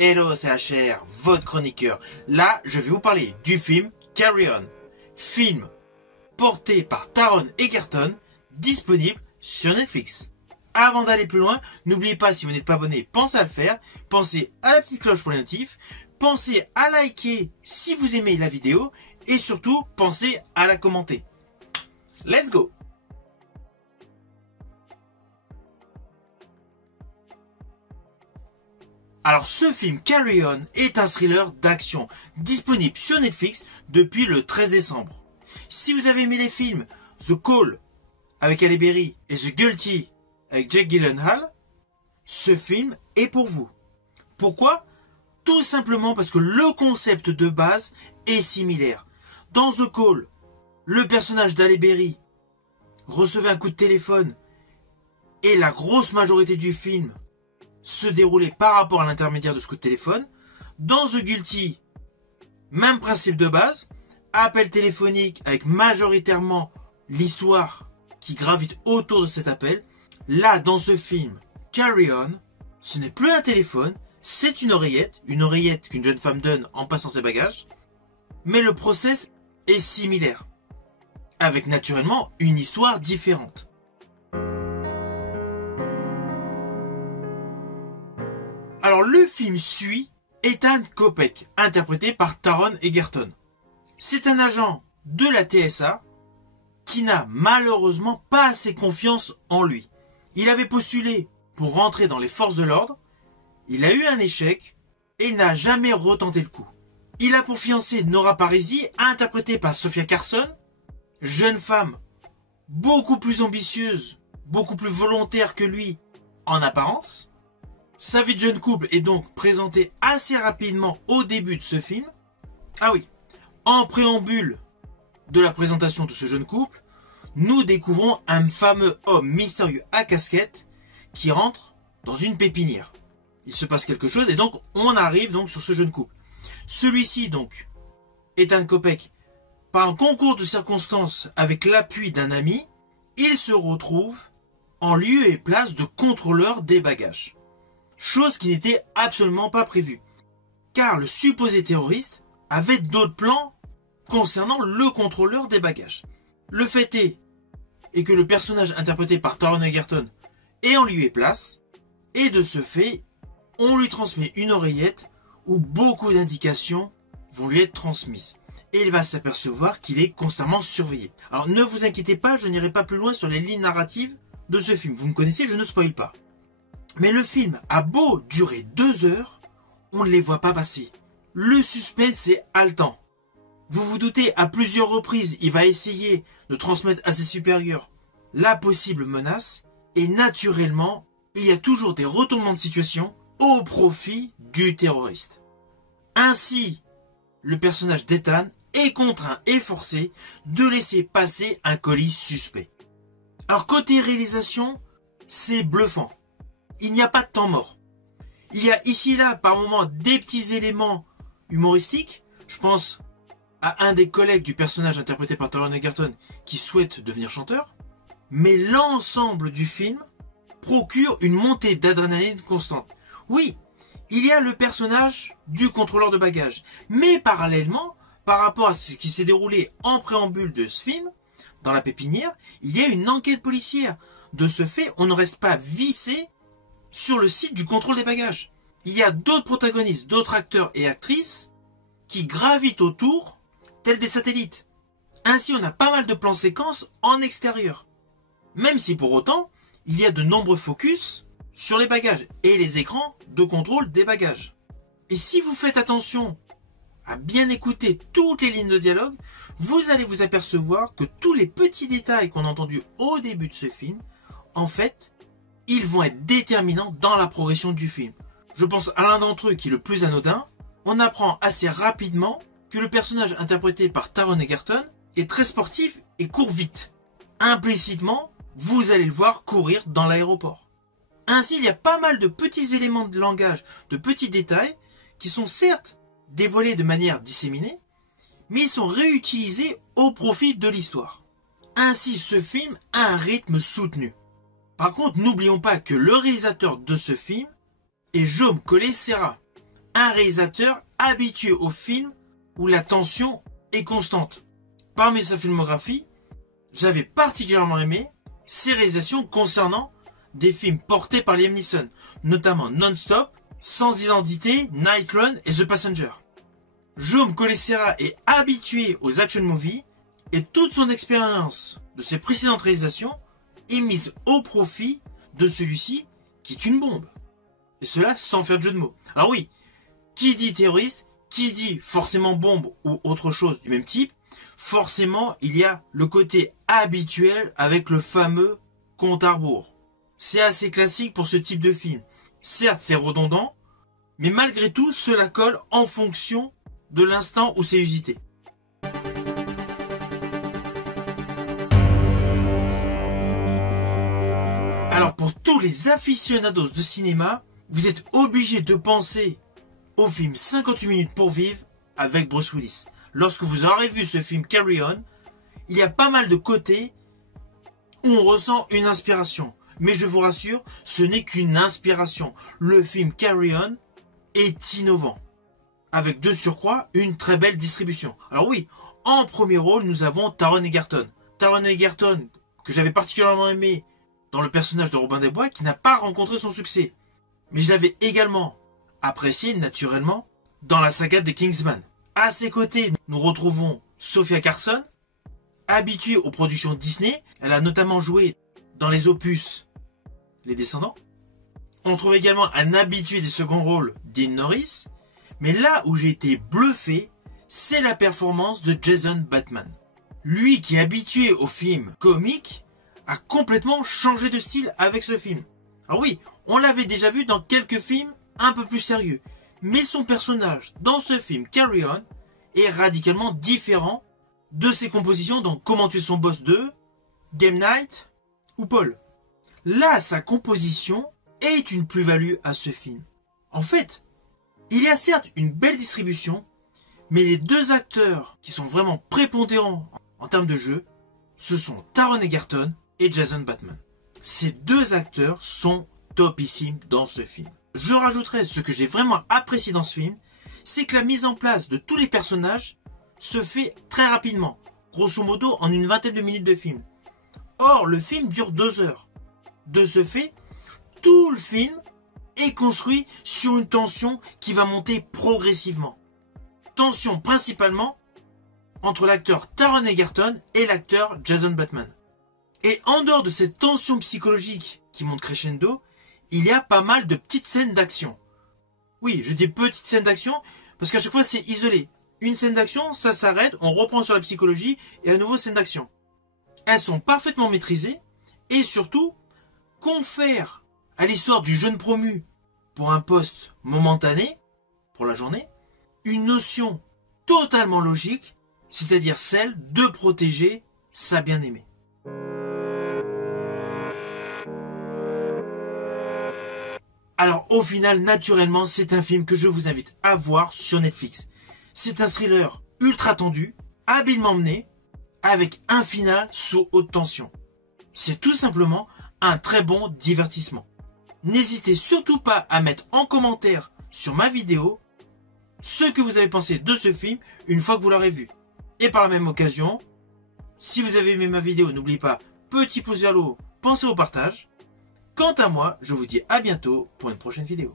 Hello, c'est HR, votre chroniqueur. Là, je vais vous parler du film Carry On. Film porté par Taron Egerton, disponible sur Netflix. Avant d'aller plus loin, n'oubliez pas, si vous n'êtes pas abonné, pensez à le faire. Pensez à la petite cloche pour les notifs. Pensez à liker si vous aimez la vidéo. Et surtout, pensez à la commenter. Let's go! Alors ce film Carry On est un thriller d'action disponible sur Netflix depuis le 13 décembre. Si vous avez aimé les films The Call avec Halle Berry et The Guilty avec Jake Gyllenhaal, ce film est pour vous. Pourquoi? Tout simplement parce que le concept de base est similaire. Dans The Call, le personnage d'Halle Berry recevait un coup de téléphone et la grosse majorité du film se déroulait par rapport à l'intermédiaire de ce coup de téléphone. Dans The Guilty, même principe de base, appel téléphonique avec majoritairement l'histoire qui gravite autour de cet appel. Là, dans ce film Carry On, ce n'est plus un téléphone, c'est une oreillette qu'une jeune femme donne en passant ses bagages, mais le process est similaire, avec naturellement une histoire différente. Alors le film suit Ethan Kopech, interprété par Taron Egerton. C'est un agent de la TSA qui n'a malheureusement pas assez confiance en lui. Il avait postulé pour rentrer dans les forces de l'ordre, il a eu un échec et il n'a jamais retenté le coup. Il a pour fiancée Nora Parisi, interprétée par Sofia Carson, jeune femme beaucoup plus ambitieuse, beaucoup plus volontaire que lui en apparence. Sa vie de jeune couple est donc présentée assez rapidement au début de ce film. Ah oui, en préambule de la présentation de ce jeune couple, nous découvrons un fameux homme mystérieux à casquette qui rentre dans une pépinière. Il se passe quelque chose et donc on arrive donc sur ce jeune couple. Celui-ci donc, Ethan Kopech, par un concours de circonstances avec l'appui d'un ami, il se retrouve en lieu et place de contrôleur des bagages. Chose qui n'était absolument pas prévue. Car le supposé terroriste avait d'autres plans concernant le contrôleur des bagages. Le fait est que le personnage interprété par Taron Egerton est en lieu et place, et de ce fait, on lui transmet une oreillette où beaucoup d'indications vont lui être transmises. Et il va s'apercevoir qu'il est constamment surveillé. Alors ne vous inquiétez pas, je n'irai pas plus loin sur les lignes narratives de ce film. Vous me connaissez, je ne spoil pas. Mais le film a beau durer 2 heures, on ne les voit pas passer. Le suspense est haletant. Vous vous doutez, à plusieurs reprises, il va essayer de transmettre à ses supérieurs la possible menace. Et naturellement, il y a toujours des retournements de situation au profit du terroriste. Ainsi, le personnage d'Ethan est contraint et forcé de laisser passer un colis suspect. Alors côté réalisation, c'est bluffant. Il n'y a pas de temps mort. Il y a ici et là par moments des petits éléments humoristiques. Je pense à un des collègues du personnage interprété par Taron Egerton qui souhaite devenir chanteur. Mais l'ensemble du film procure une montée d'adrénaline constante. Oui, il y a le personnage du contrôleur de bagages. Mais parallèlement, par rapport à ce qui s'est déroulé en préambule de ce film, dans la pépinière, il y a une enquête policière. De ce fait, on ne reste pas vissé sur le site du contrôle des bagages. Il y a d'autres protagonistes, d'autres acteurs et actrices qui gravitent autour, tels des satellites. Ainsi, on a pas mal de plans séquences en extérieur. Même si pour autant, il y a de nombreux focus sur les bagages et les écrans de contrôle des bagages. Et si vous faites attention à bien écouter toutes les lignes de dialogue, vous allez vous apercevoir que tous les petits détails qu'on a entendus au début de ce film, en fait, ils vont être déterminants dans la progression du film. Je pense à l'un d'entre eux qui est le plus anodin. On apprend assez rapidement que le personnage interprété par Taron Egerton est très sportif et court vite. Implicitement, vous allez le voir courir dans l'aéroport. Ainsi, il y a pas mal de petits éléments de langage, de petits détails, qui sont certes dévoilés de manière disséminée, mais ils sont réutilisés au profit de l'histoire. Ainsi, ce film a un rythme soutenu. Par contre, n'oublions pas que le réalisateur de ce film est Jaume Collet-Serra, un réalisateur habitué aux films où la tension est constante. Parmi sa filmographie, j'avais particulièrement aimé ses réalisations concernant des films portés par Liam Neeson, notamment Non-Stop, Sans Identité, Night Run et The Passenger. Jaume Collet-Serra est habitué aux action movies et toute son expérience de ses précédentes réalisations est mise au profit de celui-ci qui est une bombe. Et cela sans faire de jeu de mots. Alors oui, qui dit terroriste, qui dit forcément bombe ou autre chose du même type, forcément il y a le côté habituel avec le fameux compte à rebours. C'est assez classique pour ce type de film. Certes, c'est redondant, mais malgré tout, cela colle en fonction de l'instant où c'est usité. Alors pour tous les aficionados de cinéma, vous êtes obligés de penser au film 58 minutes pour vivre avec Bruce Willis. Lorsque vous aurez vu ce film Carry On, il y a pas mal de côtés où on ressent une inspiration. Mais je vous rassure, ce n'est qu'une inspiration. Le film Carry On est innovant. Avec de surcroît une très belle distribution. Alors oui, en premier rôle, nous avons Taron Egerton. Taron Egerton, que j'avais particulièrement aimé dans le personnage de Robin des Bois, qui n'a pas rencontré son succès. Mais je l'avais également apprécié, naturellement, dans la saga des Kingsman. À ses côtés, nous retrouvons Sofia Carson, habituée aux productions Disney. Elle a notamment joué dans les opus Les Descendants. On trouve également un habitué des seconds rôles, Dean Norris. Mais là où j'ai été bluffé, c'est la performance de Jason Bateman. Lui qui est habitué aux films comiques, a complètement changé de style avec ce film. Alors oui, on l'avait déjà vu dans quelques films un peu plus sérieux. Mais son personnage dans ce film Carry On est radicalement différent de ses compositions dans Comment tuer son boss 2, Game Night ou Paul. Là, sa composition est une plus-value à ce film. En fait, il y a certes une belle distribution, mais les deux acteurs qui sont vraiment prépondérants en termes de jeu, ce sont Taron Egerton et Jason Bateman. Ces deux acteurs sont topissimes dans ce film. Je rajouterai ce que j'ai vraiment apprécié dans ce film, c'est que la mise en place de tous les personnages se fait très rapidement, grosso modo en une vingtaine de minutes de film. Or, le film dure 2 heures. De ce fait, tout le film est construit sur une tension qui va monter progressivement. Tension principalement entre l'acteur Taron Egerton et l'acteur Jason Bateman. Et en dehors de cette tension psychologique qui monte crescendo, il y a pas mal de petites scènes d'action. Oui, je dis petites scènes d'action parce qu'à chaque fois c'est isolé. Une scène d'action, ça s'arrête, on reprend sur la psychologie et à nouveau scène d'action. Elles sont parfaitement maîtrisées et surtout confèrent à l'histoire du jeune promu pour un poste momentané, pour la journée, une notion totalement logique, c'est-à-dire celle de protéger sa bien-aimée. Alors au final, naturellement, c'est un film que je vous invite à voir sur Netflix. C'est un thriller ultra tendu, habilement mené, avec un final sous haute tension. C'est tout simplement un très bon divertissement. N'hésitez surtout pas à mettre en commentaire sur ma vidéo ce que vous avez pensé de ce film une fois que vous l'aurez vu. Et par la même occasion, si vous avez aimé ma vidéo, n'oubliez pas, petit pouce vers le haut, pensez au partage. Quant à moi, je vous dis à bientôt pour une prochaine vidéo.